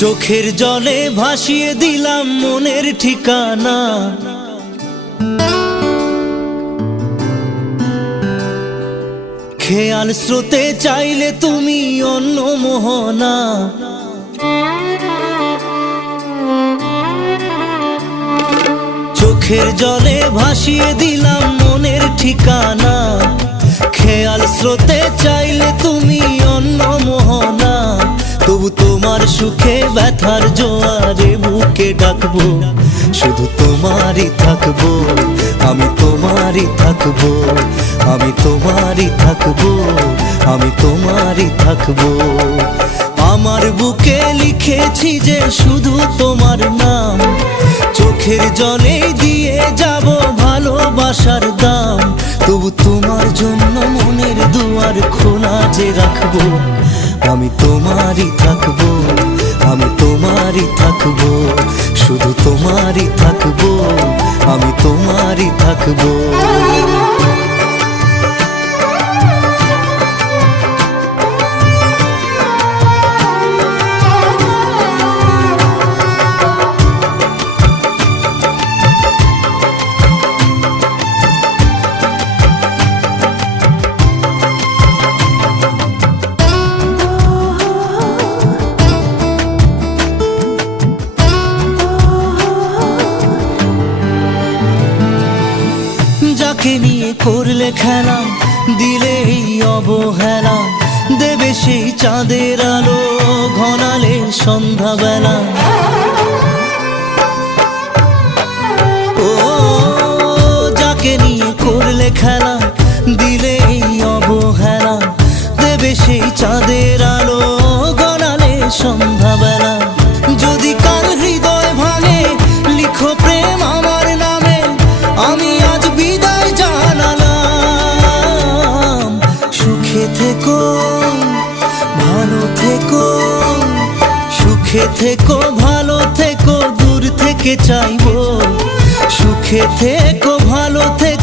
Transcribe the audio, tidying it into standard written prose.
চোখের জলে ভাসিয়ে দিলাম মনের ঠিকানা। খেয়াল স্রোতে চাইলে তুমি অন্য মোহনা। চোখের জলে ভাসিয়ে দিলাম মনের ঠিকানা। খেয়াল স্রোতে চাইলে তুমি অন্য মোহনা। তবু তোমার সুখে ব্যথার জোয়ারে বুকে ডাকবো, শুধু তোমারই থাকবো, আমি তোমারই থাকবো, আমি তোমারই থাকবো, আমি তোমারই থাকবো। আমার বুকে লিখেছি যে শুধু তোমার নাম, চোখের জলে দিয়ে যাব ভালোবাসার দাম। তবু তোমার জন্য মনের দুয়ার খোলা যে রাখবো, আমি তোমারই থাকবো, আমি তোমারই থাকবো, শুধু তোমারই থাকবো, আমি তোমারই থাকবো। যাকে নিয়ে করলে খেলা, দিলে এই অবহেলা, দেবে সেই চাঁদের আলো ঘনালে সন্ধ্যাবেলা। ও যাকে নিয়ে করলে খেলা, দিলে এই অবহেলা, দেবে সেই চাঁদের আলো ঘনালে সন্ধ্যাবেলা। যদি কাল হৃদয় ভাঙে লিখো প্রেম আমার নামে, আমি আজ বিদায় জানালাম। সুখে থেকো, ভালো থেকো, সুখে থেকো, ভালো থেকো, দূর থেকে চাইবো। সুখে থেকো, ভালো থেকো।